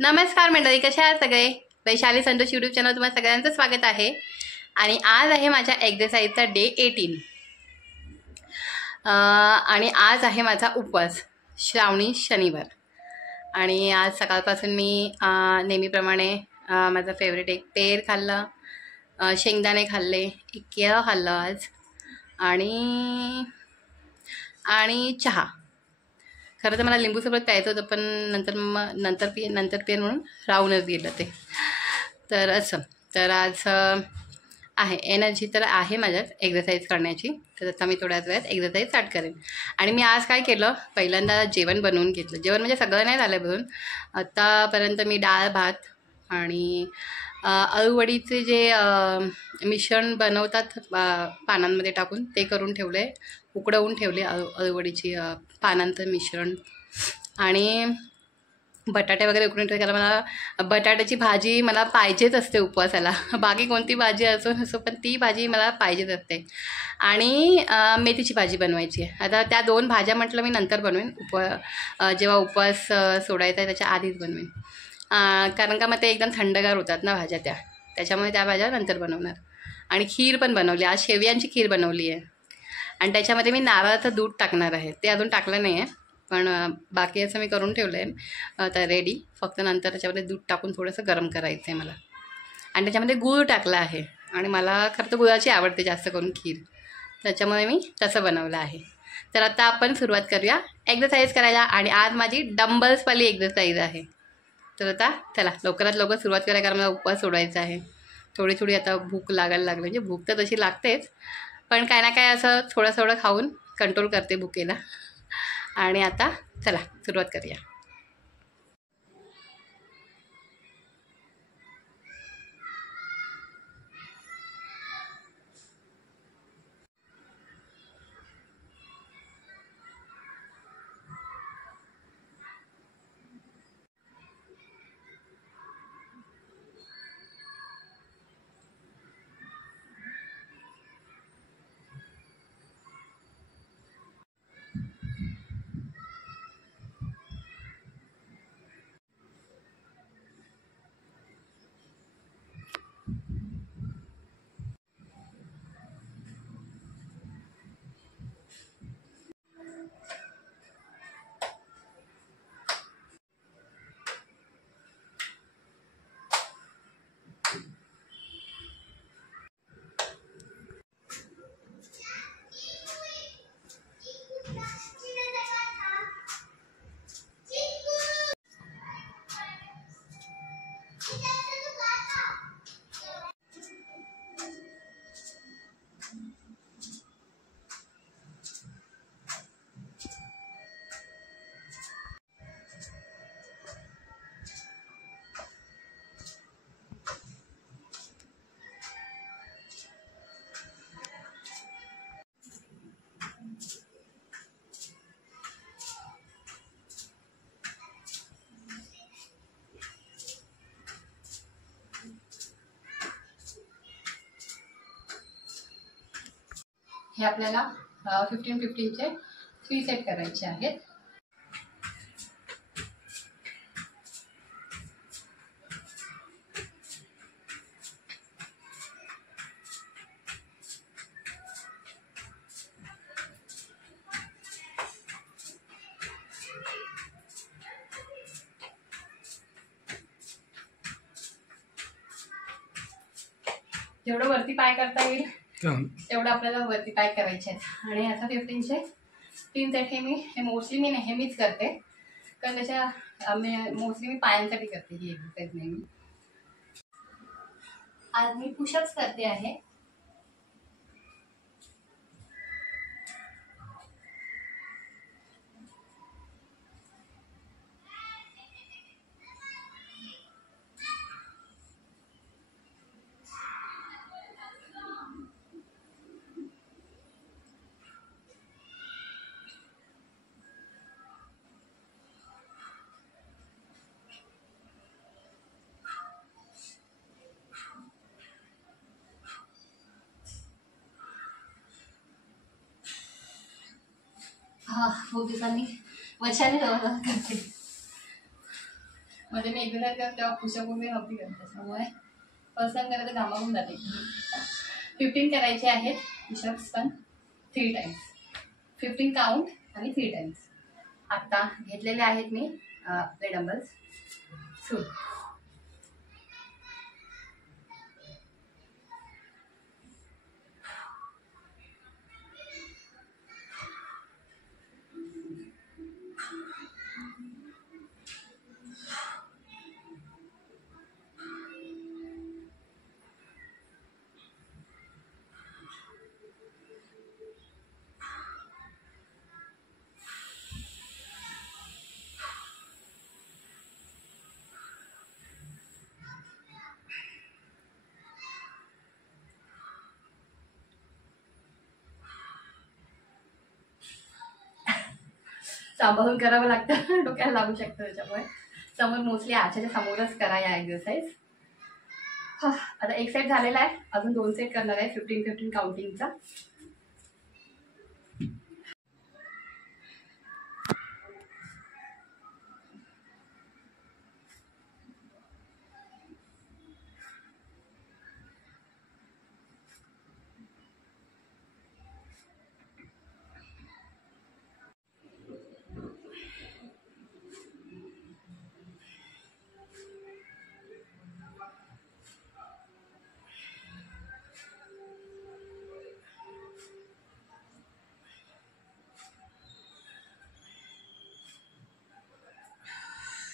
नमस्कार मंडळी, कशा आहात सगळे? वैशाली संतोष यूट्यूब चॅनल तुम्हाला सगळ्यांचं स्वागत आहे. आणि आज आहे माझ्या एक्सरसाइजचा डे 18 आणि आज आहे माझा उपवास, श्रावणी शनिवार. आणि आज सकाळपासून मी नेहमीप्रमाणे माझा फेवरेट एक पेर खाल्ला, शेंगदाणे खाल्ले, एक केळं खाल्लं आज, आणि चहा. खरं तर मला लिंबू सरबत प्यायचं होतं, पण नंतर पेन म्हणून राहूनच गेलं ते. तर असं तर आज आहे एनर्जी तर आहे माझ्यात एक्सरसाइज करण्याची. तर आता मी थोड्याच वेळात एक्सरसाइज स्टार्ट करेन. आणि मी आज काय केलं, पहिल्यांदा जेवण बनवून घेतलं. जेवण म्हणजे सगळं नाही झालं बनवून. आत्तापर्यंत मी डाळ भात आणि अळूवडीचे जे मिश्रण बनवतात पानांमध्ये टाकून, ते करून ठेवले, उकडवून ठेवले अळूवडीची पानांचं मिश्रण. आणि बटाटे वगैरे उकडून ठेवले, कारण मला बटाट्याची भाजी मला पाहिजेच असते उपवासाला. बाकी कोणती भाजी असो नसो, पण ती भाजी मला पाहिजेच असते. आणि मेथीची भाजी बनवायची आहे. आता त्या 2 भाज्या म्हटलं मी नंतर बनवेन, जेव्हा उपवास सोडायचा आहे त्याच्या आधीच बनवेन. कारण का मग ते एकदम थंडगार होतात ना भाज्या त्याच्यामुळे त्या भाज्या नंतर बनवणार. आणि खीर पण बनवली आज, शेवयांची खीर बनवली आहे. आणि त्याच्यामध्ये मी नारळाचं दूध टाकणार आहे. ते अजून टाकलं नाही आहे, पण बाकी असं मी करून ठेवलं आहे तर रेडी. फक्त नंतर त्याच्यामध्ये दूध टाकून थोडंसं गरम करायचं आहे मला. आणि त्याच्यामध्ये गूळ टाकला आहे. आणि मला खरं तर गुळाची आवडते जास्त करून खीर, त्याच्यामुळे मी तसं बनवलं आहे. तर आता आपण सुरुवात करूया एक्सरसाइज करायला. आणि आज माझी डंबल्सवाली एक्सरसाइज आहे. तर आता चला लवकरात लवकर सुरुवात करूया, कारण मला उपवास सोडायचा आहे. थोडी आता भूक लागायला लागली. म्हणजे भूक तर तशी लागतेच, पण काय ना काय असं थोडं खाऊन कंट्रोल करते भुकेला. आणि आता चला सुरुवात करूया. हे आपल्याला 15-15चे 3 सेट करायचे आहेत. जेवढं वरती पाय करता येईल तेवढं आपल्याला वरती पाय करायचे आहेत. आणि आता 15चे 3 सेट हे मोस्टली मी नेहमीच करते, कारण त्याच्या मोस्टली मी पायांसाठी करते ही एक्सरसाइज नेहमी. आज मी पुशअप्स करते आहे. खूप दिवसांनी वर्षाने करते. म्हणजे मी एकदा करते तेव्हा पुशअप वगैरे नव्हती करत, त्याच्यामुळे फर्स्ट टाइम करायचं घामावून जाते. 15 करायचे आहेत पुशअप्स, पण 3 टाइम्स. 15 काउंट आणि 3 टाइम्स. आत्ता घेतलेले आहेत मी ते डंबल्स. सुरू. सांभाळून करावं लागतं, डोक्याला लागू शकतं, त्याच्यामुळे समोर मोस्टली आरशाच्या समोरच करा या एक्सरसाइज. आता एक सेट झालेला आहे, अजून 2 सेट करणार आहे 15-15 काउंटिंगचा.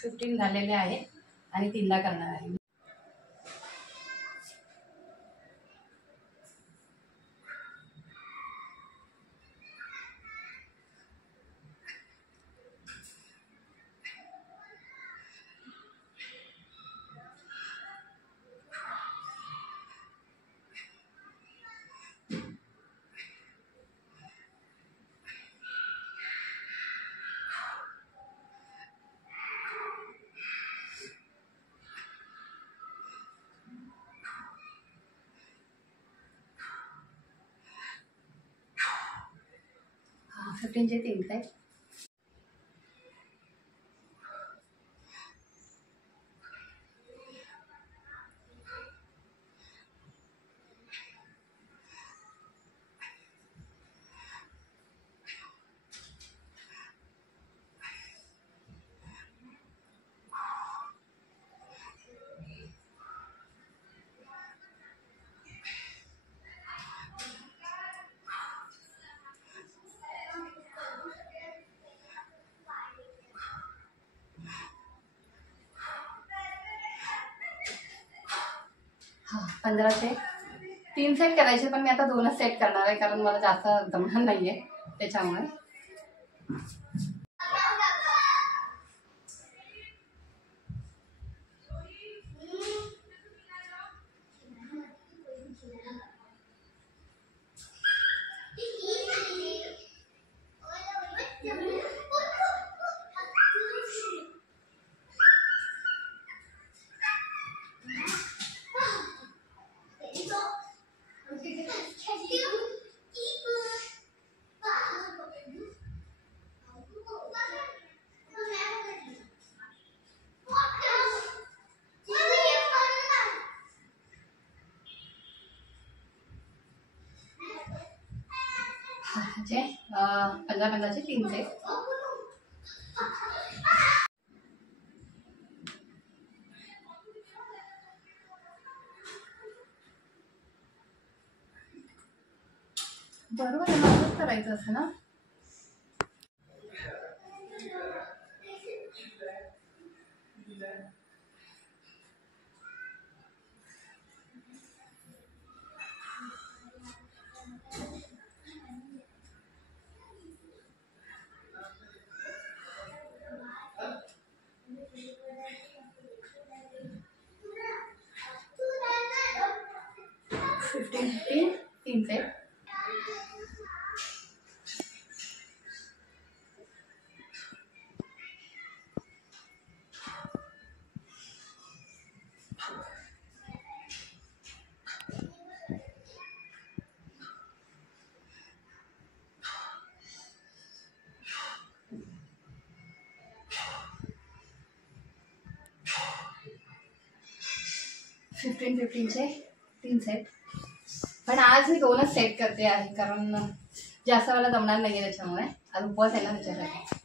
फिफ्टीन झालेले आहे आणि 3दा करणार आहे. चे 3 काय. हां 15चे 3 सेट करायचे, पण मी आता 2च सेट करणार आहे, कारण मला जास्त जमणार नाही आहे त्याच्यामुळे. म्हणजे 15-15चे 3 सेट. बरोबर आहे, माझंच करायचं असं ना. Fifteen 3 set. 15-15चे 3 सेट, पण आज मी 2च सेट करते आहे कारण जास्त मला जमणार नाही आहे त्याच्यामुळे. आज उपवास आहे ना त्याच्यासाठी.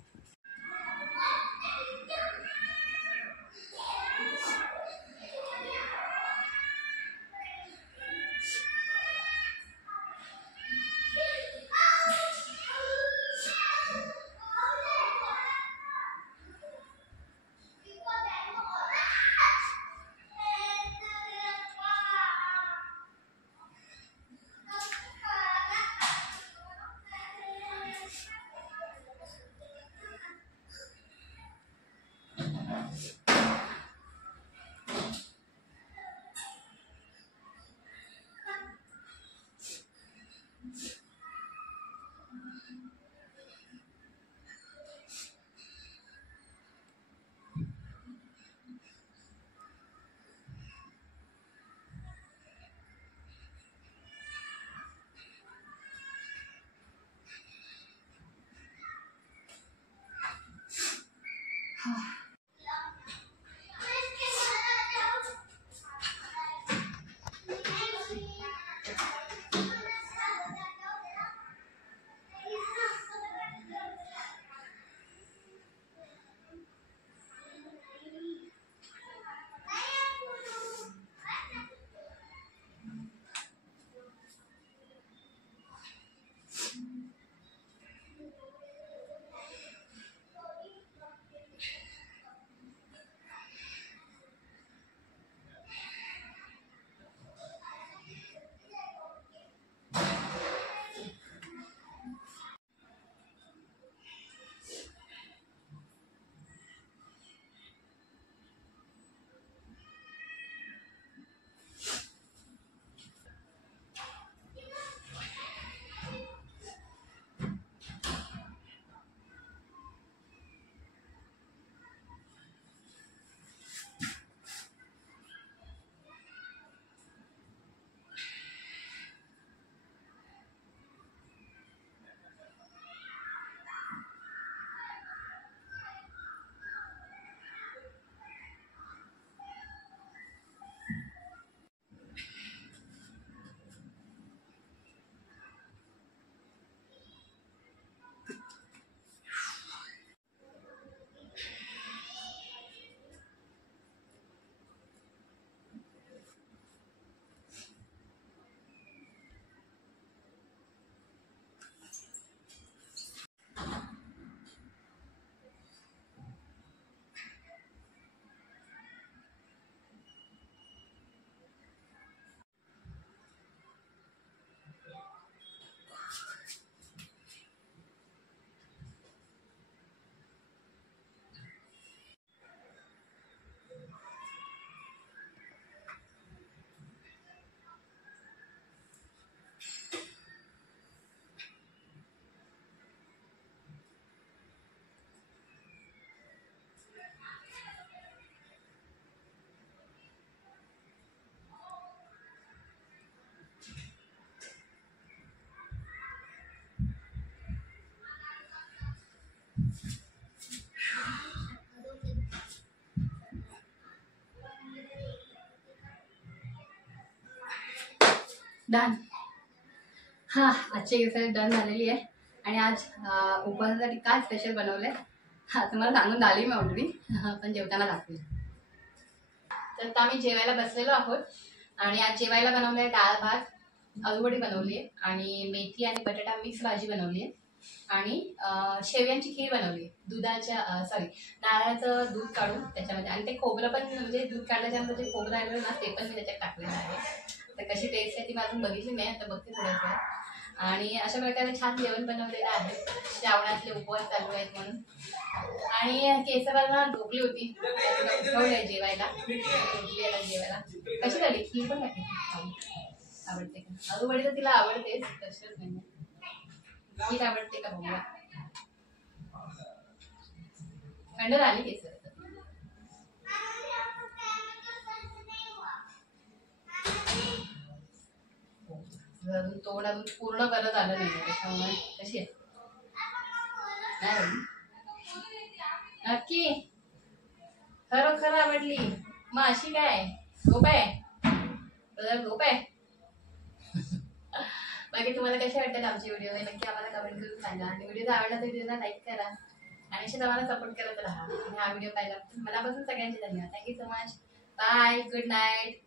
डन. हां, आजची एक्सरसाइज डन झालेली आहे. आणि आज उपवासासाठी काय स्पेशल बनवलं आहे हां तुम्हाला सांगून आली मी ऑलरेडी, पण जेवताना दाखवेल. तर आता आम्ही जेवायला बसलेलो आहोत आणि आज जेवायला बनवलं आहे डाळ भात, आलूवडी बनवली आहे आणि मेथी आणि बटाटा मिक्स भाजी बनवली आहे आणि शेवयांची खीर बनवली आहे. दुधाच्या सॉरी नारळाचं दूध काढून त्याच्यामध्ये, आणि ते खोबरं पण म्हणजे दूध काढल्याच्यानंतर जे खोबरं राहिलं ना ते पण मी त्याच्यात टाकलेलं आहे. तर कशी टेस्ट आहे ती मी अजून बघितली नाही, आता बघते थोड्याच वेळात. आणि अशा प्रकारे छान जेवण बनवलेलं आहे. श्रावणातले उपवास चालू आहेत म्हणून. आणि केसरला झोपली होती, उठवलंय जेवायला, झोपली आता जेवायला. कशी झाली खीर? पण आवडते का? आलूवडी तर तिला आवडतेच, कशाच नाही. खीर आवडते का बघूया. थंड झाली केसर. तोड अजून पूर्ण करत आलं नाही त्याच्यामुळे. कशी आहे नक्की? खरोखर आवडली? मग अशी काय झोप आहे? तुला झोप आहे. बाकी तुम्हाला कसे वाटतात आमचे व्हिडिओ हे नक्की आम्हाला कमेंट करून सांगा. आणि व्हिडिओ जर आवडला तर व्हिडिओला लाईक करा आणि असेच आम्हाला सपोर्ट करत राहा. आणि हा व्हिडिओ पाहिला मनापासून सगळ्यांचे धन्यवाद. Thank you so much. Bye. Good night.